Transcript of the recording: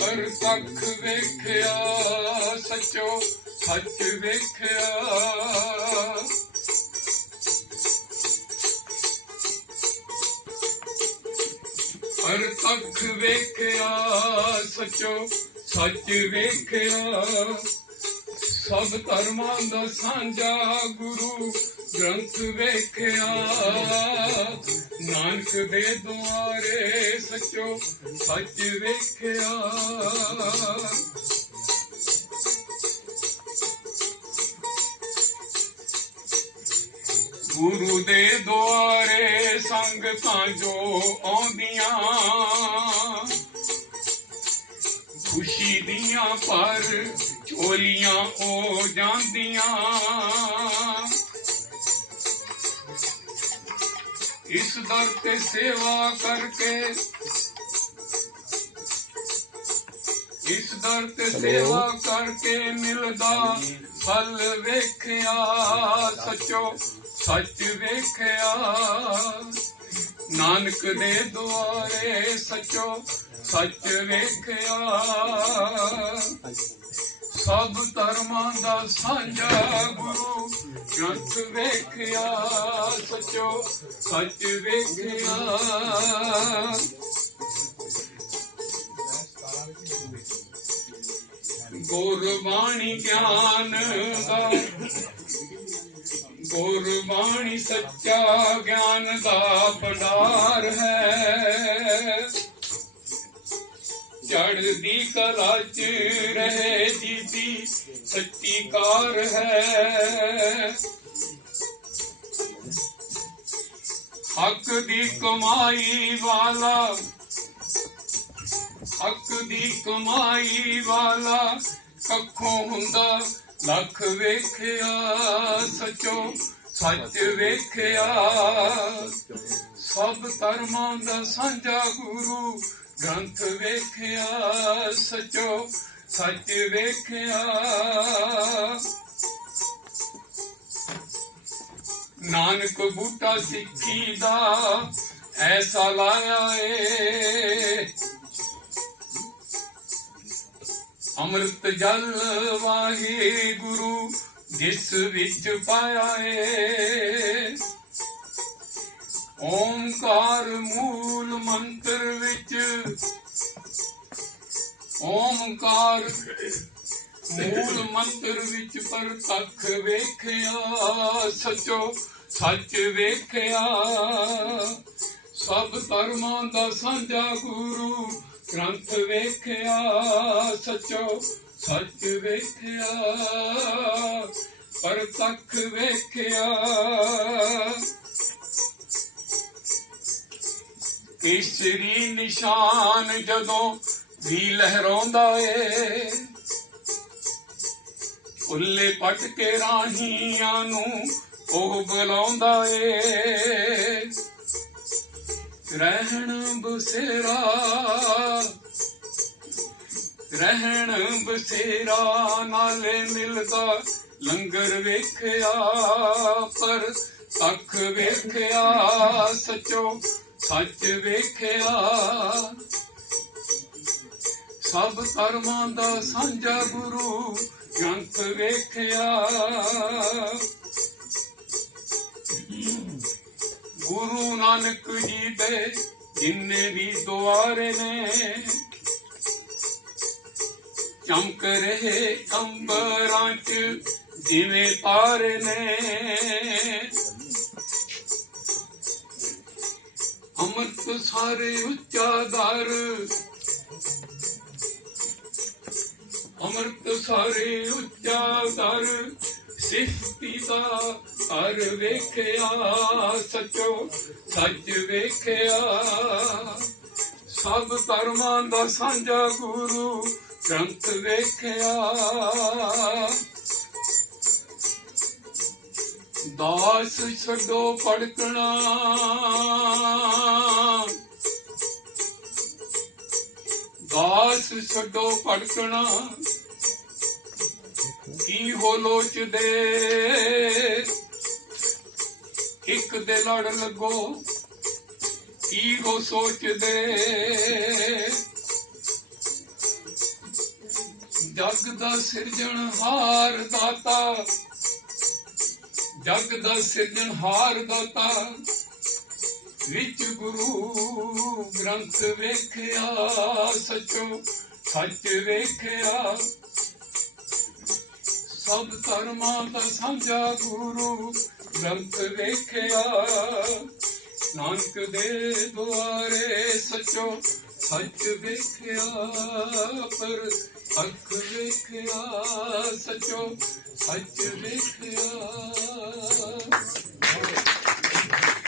ਪਰ ਤੱਕ ਵੇਖਿਆ ਸੱਚੋ ਸੱਚ ਵੇਖਿਆ। ਪਰ ਤੱਕ ਵੇਖਿਆ ਸੱਚੋ ਸੱਚ ਵੇਖਿਆ। ਸਭ ਧਰਮਾਂ ਦਾ ਸਾਂਝਾ ਗੁਰੂ ਗ੍ਰੰਥ ਵੇਖਿਆ। ਨਾਨਕ ਦੇ ਦੁਆਰੇ ਸੱਚੋ ਸੱਚ ਵੇਖਿਆ। ਗੁਰੂ ਦੇ ਦੁਆਰੇ ਸੰਗਤਾਂ ਜੋ ਆਉਂਦੀਆਂ। ਖੁਸ਼ੀ ਦੀਆਂ ਪਰ ਝੋਲੀਆਂ ਹੋ ਜਾਂਦੀਆਂ। ਇਸ ਦਰ ਤੇ ਸੇਵਾ ਕਰਕੇ ਇਸ ਦਰ ਤੇ ਸੇਵਾ ਕਰਕੇ ਮਿਲਦਾ ਫਲ ਵੇਖਿਆ ਸੱਚੋ ਸੱਚ ਵੇਖਿਆ। ਨਾਨਕ ਦੇ ਦੁਆਰੇ ਸੱਚੋ ਸੱਚ ਵੇਖਿਆ। ਸਭ ਧਰਮਾਂ ਦਾ ਸਾਂਝਾ ਗੁਰੂ। ਗ੍ਰੰਥ ਵੇਖਿਆ, ਸੱਚੋ ਸੱਚ ਵੇਖਿਆ। ਗੁਰਬਾਣੀ ਗਿਆਨ ਦਾ, ਗੁਰਬਾਣੀ ਸੱਚਾ ਗਿਆਨ ਦਾ ਭੰਡਾਰ ਹੈ। ਚੜਦੀ ਕਲਾ ਚ ਰਹੇ ਜੀਦੀ ਸੱਚੀ ਕਾਰ ਹੈ। ਹੱਕ ਦੀ ਕਮਾਈ ਵਾਲਾ, ਹੱਕ ਦੀ ਕਮਾਈ ਵਾਲਾ ਕੱਖੋਂ ਹੁੰਦਾ ਲੱਖ ਵੇਖਿਆ, ਸਚੋ ਸੱਚ ਵੇਖਿਆ। ਸਭ ਧਰਮਾਂ ਦਾ ਸਾਂਝਾ ਗੁਰੂ ਗ੍ਰੰਥ ਵੇਖਿਆ, ਸਚੋ ਸੱਚ ਵੇਖਿਆ। ਨਾਨਕ ਬੂਟਾ ਸਿੱਖੀ ਦਾ ਐਸਾ ਲਾਇਆ ਏ। ਅੰਮ੍ਰਿਤ ਜਲ ਵਾਹੀ ਗੁਰੂ ਜਿਸ ਵਿੱਚ ਪਾਇਆ ਏ। ਓਮਕਾਰ ਮੂਲ ਮੰਤਰ ਵਿੱਚ ਓਮਕਾਰ ਮੂਲ ਮੰਤਰ ਵਿੱਚ ਪਰਤਖ ਵੇਖਿਆ, ਸਚੋ ਸੱਚ ਵੇਖਿਆ। ਸਭ ਧਰਮਾਂ ਦਾ ਸਾਂਝਾ ਗੁਰੂ ਗ੍ਰੰਥ ਵੇਖਿਆ, ਸਚੋ ਸੱਚ ਵੇਖਿਆ। ਪ੍ਰਤੱਖ ਵੇਖਿਆ। ਕੇਸਰੀ ਨਿਸ਼ਾਨ ਜਦੋਂ ਵੀ ਲਹਿਰਾਉਂਦਾ ਏ। ਉੱਲੇ ਪਟ ਕੇ ਰਾਹੀਆਂ ਨੂੰ ਉਹ ਬੁਲਾਉਂਦਾ ਏ। ਰਹਿਣ ਬਸੇਰਾ ਰਹਿਣ ਬਸੇਰਾ, ਨਾਲ ਮਿਲਦਾ ਲੰਗਰ ਵੇਖਿਆ, ਪਰ ਅੱਖ ਵੇਖਿਆ, ਸਚੋ ਸੱਚ ਵੇਖਿਆ। ਸਭ ਧਰਮਾਂ ਦਾ ਸਾਂਝਾ ਗੁਰੂ ਗ੍ਰੰਥ ਵੇਖਿਆ। ਗੁਰੂ ਨਾਨਕ ਜੀ ਦੇ ਜਿੰਨੇ ਵੀ ਦੁਆਰੇ ਨੇ, ਚਮਕ ਰਹੇ ਕੰਬਰਾਂ ਚ ਜਿਵੇਂ ਤਾਰੇ ਨੇ। ਅੰਮ੍ਰਿਤ ਸਾਰੇ ਉੱਚਾ ਦਰ ਅੰਮ੍ਰਿਤ ਸਾਰੇ ਉੱਚਾ ਦਰ ਸਿਫਤੀ ਦਾ ਹਰ ਵੇਖਿਆ, ਸਚੋ ਸੱਚ ਵੇਖਿਆ। ਸਭ ਧਰਮਾਂ ਦਾ ਸਾਂਝਾ ਗੁਰੂ ਗ੍ਰੰਥ ਵੇਖਿਆ। ਦਾਸ ਛੱਡੋ ਪੜਕਣਾ ਦਾਸ ਛੱਡੋ ਪੜਕਣਾ ਕੀ ਹੋ ਲੋਚਦੇ? ਇੱਕ ਦੇ ਲੜ ਲੱਗੋ, ਕੀ ਹੋ ਸੋਚਦੇ? ਜਗ ਦਾ ਸਿਰਜਣਹਾਰ ਦਾਤਾ। ਜਗ ਦਾ ਸਿਰਜਣਹਾਰ ਦਾਤਾ। ਵਿੱਚ ਗੁਰੂ ਗ੍ਰੰਥ ਵੇਖਿਆ, ਸਚੋ ਸੱਚ ਵੇਖਿਆ। ਸਭ ਧਰਮਾਂ ਦਾ ਸਮਝਾ ਗੁਰੂ ਗ੍ਰੰਥ ਵੇਖਿਆ। ਨਾਨਕ ਦੇ ਦੁਆਰੇ ਸਚੋ ਸੱਚ ਵੇਖਿਆ, ਪਰ ਅੱਖ ਵੇਖਿਆ, ਸਚੋ ਸੱਚ ਵੇਖਿਆ।